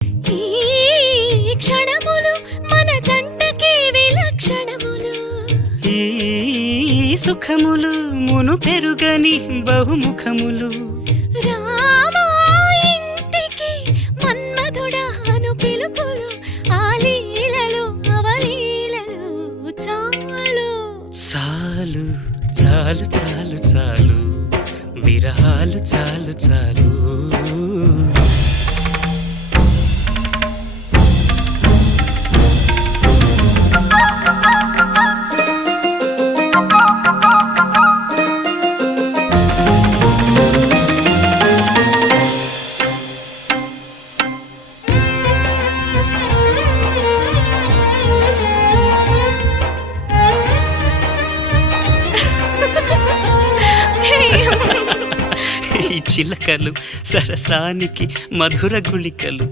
ఈ క్షణములు మన జంటకే విలక్షణములు. ఈ సుఖములు మును పెరుగని బహుముఖములు. రామా ఇంటికి మన్మధుడాను పిలుపులు. ఆ లీలలు అవలీలలు చాలు. చాలు చాలు చాలు చాలు విరహాలు చాలు చాలు. ఈ చిలకలు సరసానికి మధుర గుళికలు.